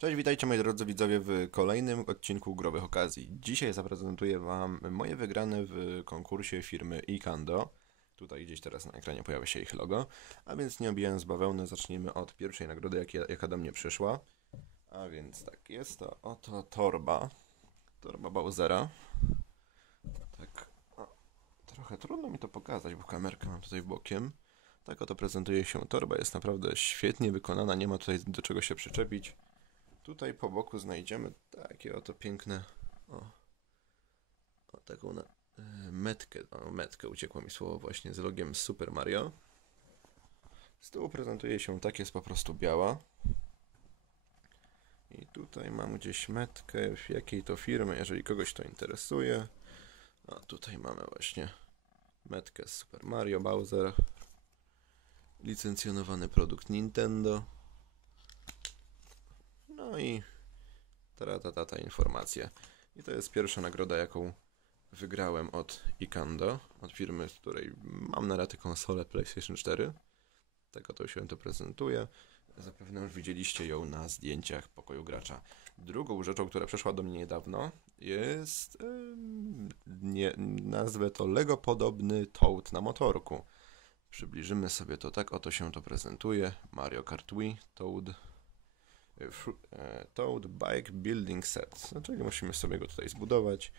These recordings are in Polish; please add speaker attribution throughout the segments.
Speaker 1: Cześć, witajcie moi drodzy widzowie w kolejnym odcinku Growych Okazji. Dzisiaj zaprezentuję Wam moje wygrane w konkursie firmy Ikando. Tutaj gdzieś teraz na ekranie pojawia się ich logo. A więc nie obijając bawełny, zacznijmy od pierwszej nagrody, jak, jaka do mnie przyszła. A więc tak, jest to oto torba. Torba Bowsera. Tak, o, trochę trudno mi to pokazać, bo kamerkę mam tutaj bokiem. Tak oto prezentuje się torba, jest naprawdę świetnie wykonana, nie ma tutaj do czego się przyczepić. Tutaj po boku znajdziemy takie oto piękne, o, o taką na, e, metkę, o, metkę uciekło mi słowo właśnie z logiem Super Mario. Z tyłu prezentuje się tak, jest po prostu biała. I tutaj mam gdzieś metkę, w jakiej to firmy, jeżeli kogoś to interesuje. A tutaj mamy właśnie metkę z Super Mario Bowser. Licencjonowany produkt Nintendo. No i ta, ta, ta informacja. I to jest pierwsza nagroda, jaką wygrałem od Ikando, od firmy, z której mam na raty konsolę PlayStation 4. Tak oto się to prezentuje. Zapewne już widzieliście ją na zdjęciach pokoju gracza. Drugą rzeczą, która przeszła do mnie niedawno, jest. Nie, nazwę to Lego podobny Toad na motorku. Przybliżymy sobie to tak, oto się to prezentuje. Mario Kart Wii, Toad, Toad Bike Building Set. No, czyli musimy sobie go tutaj zbudować.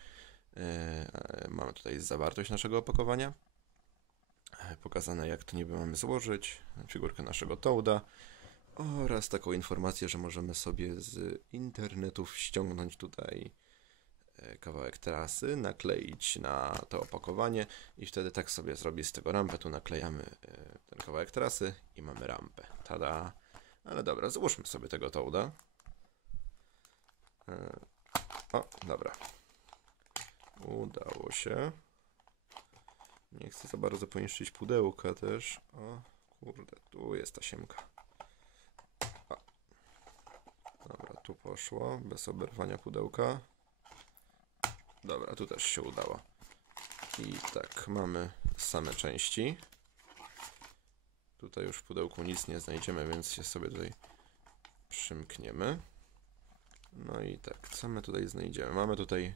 Speaker 1: Mamy tutaj zawartość naszego opakowania. Pokazane jak to niby mamy złożyć. Figurkę naszego Toada. Oraz taką informację, że możemy sobie z internetów ściągnąć tutaj kawałek trasy, nakleić na to opakowanie i wtedy tak sobie zrobić z tego rampę. Tu naklejamy ten kawałek trasy i mamy rampę. Tada! Ale dobra, złóżmy sobie tego Toada. O, dobra. Udało się. Nie chcę za bardzo poniszczyć pudełka też. O, kurde, tu jest ta siemka. O. Dobra, tu poszło, bez oberwania pudełka. Dobra, tu też się udało. I tak, mamy same części. Tutaj już w pudełku nic nie znajdziemy, więc się sobie tutaj przymkniemy. No i tak, co my tutaj znajdziemy? Mamy tutaj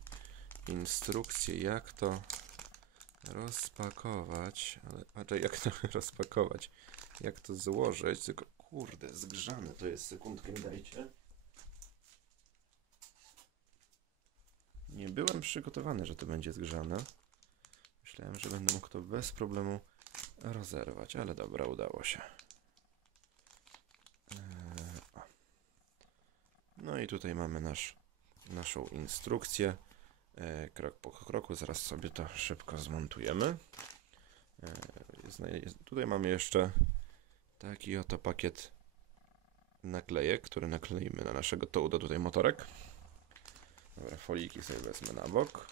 Speaker 1: instrukcję, jak to rozpakować, ale raczej jak to rozpakować, jak to złożyć, tylko kurde, zgrzane to jest, sekundkę dajcie. Nie byłem przygotowany, że to będzie zgrzane. Myślałem, że będę mógł to bez problemu rozerwać, ale dobra, udało się. Eee, no i tutaj mamy nasz, naszą instrukcję. Eee, krok po kroku, zaraz sobie to szybko zmontujemy. Eee, tutaj mamy jeszcze taki oto pakiet naklejek, który nakleimy na naszego tołda tutaj motorek. Dobra, foliki sobie wezmę na bok.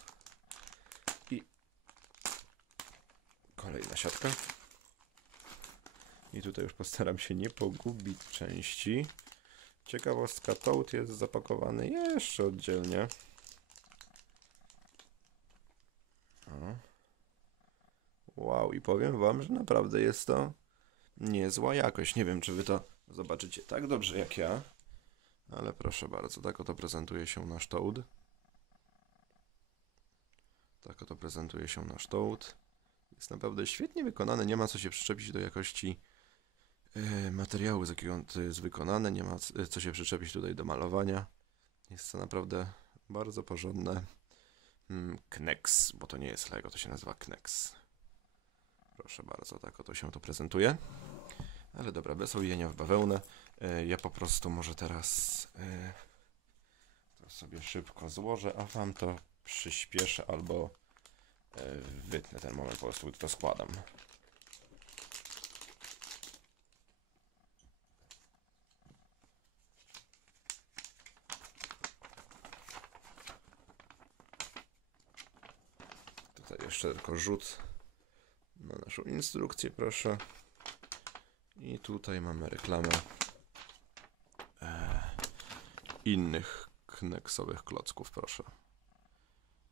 Speaker 1: Kolejna siatka. I tutaj już postaram się nie pogubić części. Ciekawostka, tołd jest zapakowany jeszcze oddzielnie. O. Wow, i powiem wam, że naprawdę jest to niezła jakość. Nie wiem, czy wy to zobaczycie tak dobrze jak ja. Ale proszę bardzo, tak oto prezentuje się nasz toad. Tak oto prezentuje się nasz toad. Jest naprawdę świetnie wykonany, nie ma co się przyczepić do jakości E, materiału, z jakiego to jest wykonane, nie ma co się przyczepić tutaj do malowania. Jest to naprawdę bardzo porządne mm, Knex, bo to nie jest Lego, to się nazywa Knex. Proszę bardzo, tak oto się to prezentuje. Ale dobra, bez owijania w bawełnę. E, ja po prostu może teraz e, to sobie szybko złożę, a wam to przyspieszę albo wytnę ten moment, po prostu to składam. Tutaj jeszcze tylko rzut na naszą instrukcję, proszę. I tutaj mamy reklamę e, innych kneksowych klocków, proszę.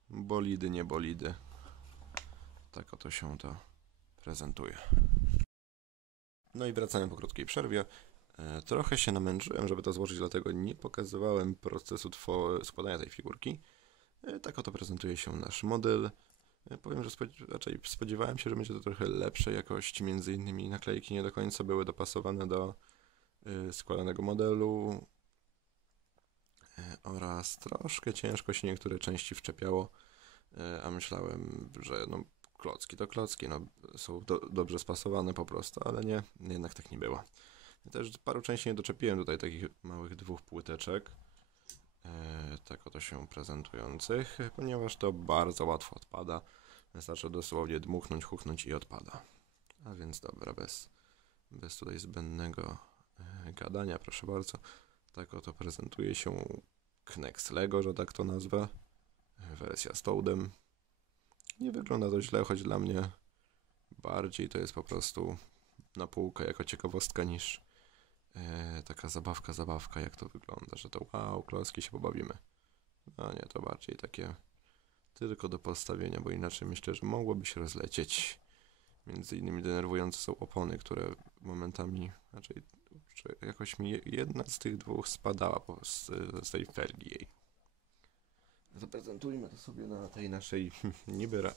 Speaker 1: Bolidy, nie bolidy. Tak oto się to prezentuje. No i wracamy po krótkiej przerwie. E, Trochę się namęczyłem, żeby to złożyć, dlatego nie pokazywałem procesu składania tej figurki. E, Tak oto prezentuje się nasz model. E, Powiem, że spodziew- raczej spodziewałem się, że będzie to trochę lepszej jakości. Między innymi naklejki nie do końca były dopasowane do składanego modelu oraz troszkę ciężko się niektóre części wczepiało, a myślałem, że no, klocki to klocki, no, są do, dobrze spasowane po prostu, ale nie, jednak tak nie było. Też paru części nie doczepiłem tutaj takich małych dwóch płyteczek, e, tak oto się prezentujących, ponieważ to bardzo łatwo odpada. Wystarczy dosłownie dmuchnąć, huknąć i odpada. A więc dobra, bez, bez tutaj zbędnego e, gadania, proszę bardzo. Tak oto prezentuje się Knex Lego, że tak to nazwę. Wersja z Toadem. Nie wygląda to źle, choć dla mnie bardziej to jest po prostu na półkę jako ciekawostka niż e, taka zabawka, zabawka, jak to wygląda, że to wow, klocki się pobawimy. No nie, to bardziej takie tylko do postawienia, bo inaczej myślę, że mogłoby się rozlecieć. Między innymi denerwujące są opony, które momentami, raczej że jakoś mi je- jedna z tych dwóch spadała po, z, z tej felgi jej. Zaprezentujmy to sobie na tej naszej niby, ra,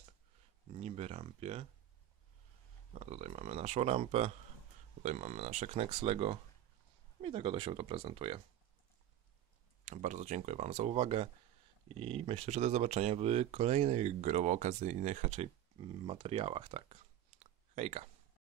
Speaker 1: niby rampie. A tutaj mamy naszą rampę, tutaj mamy nasze Knex Lego i tak oto się to prezentuje. Bardzo dziękuję Wam za uwagę i myślę, że do zobaczenia w kolejnych growo okazyjnych raczej materiałach, tak. Hejka.